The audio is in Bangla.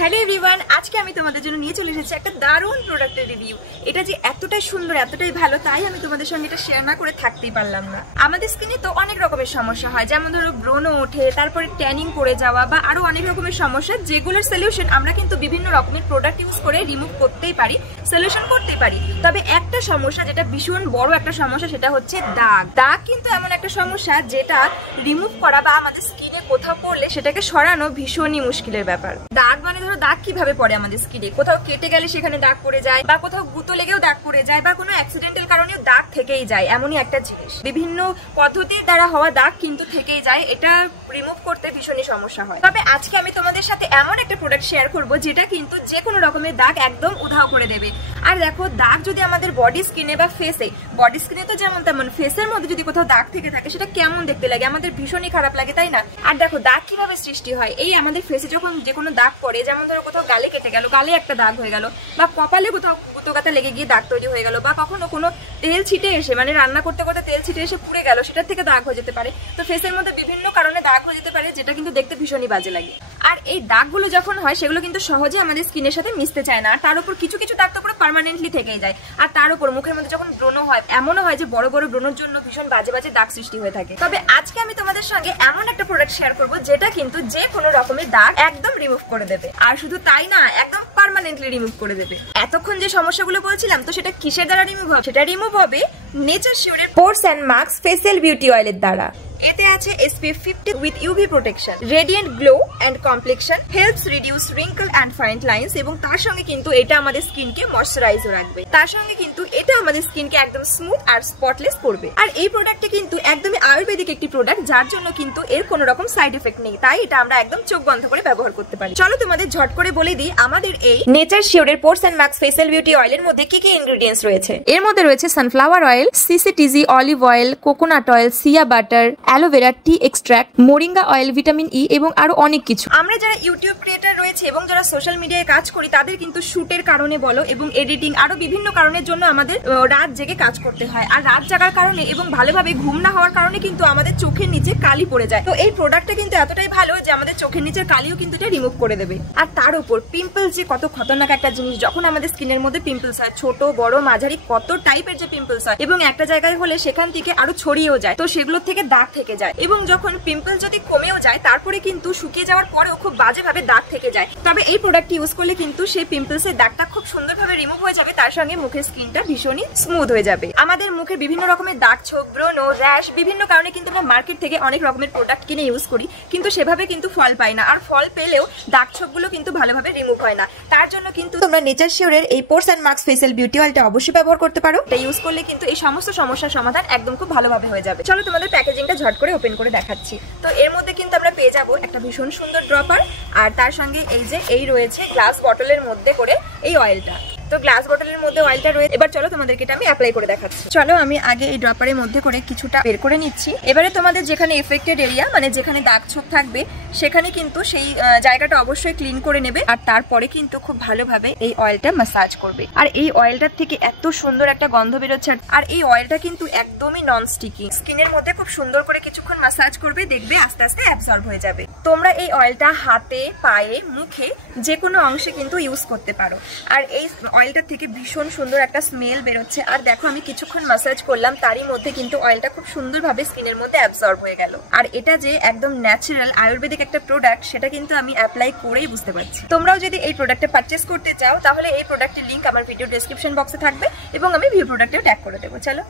হ্যালো এভরিওয়ান, আজকে আমি তোমাদের জন্য নিয়ে চলে এসেছি একটা দারুণ প্রোডাক্টের রিভিউ। এটা যে এতটাই সুন্দর, এতটাই ভালো, তাই আমি তোমাদের সঙ্গে এটা শেয়ার না করে থাকতেই পারলাম না। আমাদের স্কিনে তো অনেক রকমের সমস্যা হয়, যেমন ধরো ব্রণ ওঠে, তারপরে ট্যানিং করে যাওয়া বা আরো অনেক রকমের সমস্যা, যেগুলোর সলিউশন আমরা কিন্তু বিভিন্ন রকমের প্রোডাক্ট ইউজ করে রিমুভ করতেই পারি, সলিউশন করতেই পারি। তবে একটা সমস্যা, যেটা ভীষণ বড় একটা সমস্যা, সেটা হচ্ছে দাগ। দাগ কিন্তু এমন একটা সমস্যা যেটা রিমুভ করা বা আমাদের স্কিনে কোথাও পড়লে সেটাকে সরানো ভীষণই মুশকিলের ব্যাপার। দাগ মানে ধরো দাগ কিভাবে পড়ে আমাদের স্কিনে, কোথাও কেটে গেলে সেখানে দাগ পড়ে যায়, বা কোথাও গুঁতো লেগেও দাগ পড়ে যায়, বা কোনো অ্যাক্সিডেন্টাল কারণেও দাগ থেকেই যায়। এমনই একটা জিনিস, বিভিন্ন পদ্ধতির দ্বারা হওয়া দাগ কিন্তু থেকেই যায়, এটা রিমুভ করতে ভীষণই সমস্যা হয়। তবে আজকে আমি তোমাদের সাথে এমন একটা প্রোডাক্ট শেয়ার করব যেটা কিন্তু যে কোনো রকমের দাগ একদম উধাও করে দেবে। আর দেখো, দাগ যদি আমাদের বডি স্কিনে বা ফেসে, বডি স্কিনে তো যেমন তেমন, ফেসের মধ্যে যদি কোথাও দাগ থেকে থাকে সেটা কেমন দেখতে লাগে, আমাদের ভীষণই খারাপ লাগে, তাই না? আর দেখো, দাগ কিভাবে সৃষ্টি হয়, এই আমাদের ফেসে যখন যে কোনো দাগ পড়ে, যেমন ধরো কোথাও গালে কেটে গেল, গালে একটা দাগ হয়ে গেল, বা কপালে কোথাও গুঁতো গাঁথা লেগে গিয়ে দাগ তৈরি হয়ে গেল, বা কখনো কোনো তেল ছিটে এসে, মানে রান্না করতে করতে তেল ছিটে এসে পুড়ে গেল, সেটার থেকে দাগ হয়ে যেতে পারে। তো ফেসের মধ্যে বিভিন্ন কারণে দাগ হয়ে যেতে পারে, যেটা কিন্তু দেখতে ভীষণই বাজে লাগে। আর এই দাগগুলো যখন হয়, সেগুলো কিন্তু সহজে আমাদের স্কিনের সাথে মিশতে চায় না। আর তার উপর কিছু কিছু দাগ তো পুরো পার্মানেন্টলি থেকেই যায়। আর তার উপর মুখের মধ্যে যখন ব্রণ হয়, এমনও হয় যে বড় বড় ব্রণের জন্য ভীষণ বাজে বাজে দাগ সৃষ্টি হয়ে থাকে। তবে আজকে আমি তোমাদের সঙ্গে এমন একটা প্রোডাক্ট শেয়ার করব যেটা কিন্তু যে কোনো রকমের দাগ একদম রিমুভ করে দেবে। আর শুধু তাই না, একদম পার্মানেন্টলি রিমুভ করে দেবে। এতক্ষণ যে সমস্যাগুলো বলছিলাম, তো সেটা কিসের দ্বারা রিমুভ হবে? সেটা রিমুভ হবে নেচার শিওরের pores and mask facial beauty অয়েলের দ্বারা। এতে আছে SPF 50 with UV protection, radiant glow and complexion, helps reduce wrinkle and fine lines, এবং তার সঙ্গে কিন্তু এটা আমাদের স্কিনকে ময়শ্চারাইজও রাখবে। তার সঙ্গে কিন্তু এটা আমাদের স্কিনকে একদম স্মুথ আর স্পটলেস করবে। আর এই প্রোডাক্টটা কিন্তু একদমই আয়ুর্বেদিক একটি প্রোডাক্ট, যার জন্য কিন্তু এর কোনো রকম সাইড এফেক্ট নেই, তাই এটা আমরা একদম চোখ বন্ধ করে ব্যবহার করতে পারি। চলো তোমাদের ঝট করে বলে দিই, আমাদের এই নেচার শিওরের pores and mask facial beauty অয়েলের মধ্যে কি কি ইনগ্রেডিয়েন্টস রয়েছে। এর মধ্যে রয়েছে sunflower oil, CCTZ olive oil, coconut oil, shea butter, aloe vera, tea extract, moringa oil, vitamin E এবং আরো অনেক কিছু। আমরা যারা ইউটিউব ক্রিয়েটর রয়েছে এবং যারা সোশ্যাল মিডিয়ায় কাজ করি, তাদের কিন্তু শুটের কারণে বলো এবং এডিটিং আরো বিভিন্ন কারণের জন্য আমাদের রাত জেগে কাজ করতে হয়। আর রাত জাগার কারণে এবং ভালোভাবে ঘুম না হওয়ার কারণে কিন্তু আমাদের চোখের নিচে কালি পড়ে যায়। তো এই প্রোডাক্টটা কিন্তু এতটাই ভালো যে আমাদের চোখের নিচের কালিও কিন্তু এটা রিমুভ করে দেবে। আর তার উপর পিম্পলস যে কত খতরনাক একটা জিনিস, যখন আমাদের স্কিনের মধ্যে পিম্পলস হয়, ছোট বড় মাঝারি কত টাইপের যে পিম্পলস হয়, এবং একটা জায়গায় হলে সেখান থেকে আরো ছড়িয়েও যায়, তো সেগুলোর থেকে দাগ থেকে যায়। এবং যখন পিম্পল যদি কমেও যায়, তারপরে কিন্তু শুকিয়ে যাওয়ার পরেও খুব বাজেভাবে দাগ থেকে যায়। তবে এই প্রোডাক্ট ইউজ করলে কিন্তু সেই পিম্পলসের দাগটা খুব সুন্দরভাবে রিমুভ হয়ে যাবে, তার সঙ্গে মুখের স্কিনটা ভীষণই স্মুথ হয়ে যাবে। আমাদের মুখে বিভিন্ন রকমের দাগ ছোপ, ব্রণ, র্যাশ, বিভিন্ন কারণে কিন্তু আমরা মার্কেট থেকে অনেক রকমের প্রোডাক্ট কিনে ইউজ করি, কিন্তু সেভাবে কিন্তু ফল পাই না। আর ফল পেলেও দাগ ছোপগুলো কিন্তু ভালোভাবে রিমুভ হয় না। তার জন্য কিন্তু তোমরা নেচার শিওরের এই পোরস এন্ড মাস্ক ফেসিয়াল বিউটি অয়েলটা অবশ্যই ব্যবহার করতে পারো। এটা ইউজ করলে কিন্তু এই সমস্ত সমস্যার সমাধান একদম খুব ভালোভাবে হয়ে যাবে। চলো তোমাদের প্যাকেজিংটা ঝট করে ওপেন করে দেখাচ্ছি। তো এর মধ্যে কিন্তু আমরা পেয়ে যাবো একটা ভীষণ সুন্দর ড্রপার, আর তার সঙ্গে এই রয়েছে গ্লাস বটলের মধ্যে করে এই অয়েলটা। তো গ্লাস বটলের মধ্যে অয়েলটা রয়েছে। এবার চলো তোমাদেরকে এটা আমি অ্যাপ্লাই করে দেখাচ্ছি। চলো আমি আগে এই ড্রপারের মধ্যে করে কিছুটা বের করে নিচ্ছি। এবারে তোমাদের যেখানে এফেক্টেড এরিয়া, মানে যেখানে দাগ ছোপ থাকবে, সেখানে কিন্তু সেই জায়গাটা অবশ্যই ক্লিন করে নেবে। আর তারপরে কিন্তু খুব ভালোভাবে এই অয়েলটা ম্যাসাজ করবে। আর এই অয়েলটার থেকে এত সুন্দর একটা গন্ধ বেরোচ্ছে। আর এই অয়েলটা কিন্তু একদমই নন স্টিকি, স্কিনের মধ্যে খুব সুন্দর করে কিছুক্ষণ ম্যাসাজ করবে, দেখবে আস্তে আস্তে অ্যাবজর্ব হয়ে যাবে। তোমরা এই অয়েলটা হাতে, পায়ে, মুখে যে কোনো অংশে কিন্তু ইউজ করতে পারো। আর এই অয়েলটা থেকে ভীষণ সুন্দর একটা স্মেল বেরোচ্ছে। আর দেখো, আমি কিছুক্ষণ ম্যাসাজ করলাম, তারই মধ্যে কিন্তু অয়েলটা খুব সুন্দরভাবে স্কিনের মধ্যে অ্যাবজর্ব হয়ে গেল। আর এটা যে একদম ন্যাচারাল আয়ুর্বেদিক একটা প্রোডাক্ট, সেটা কিন্তু আমি অ্যাপ্লাই করেই বুঝতে পারছি। তোমরাও যদি এই প্রোডাক্টটা পারচেস করতে চাও, তাহলে এই প্রোডাক্টের লিঙ্ক আমার ভিডিও ডেসক্রিপশন বক্সে থাকবে, এবং আমি ভিউ প্রোডাক্টেও ট্যাগ করে দেবো। চলো।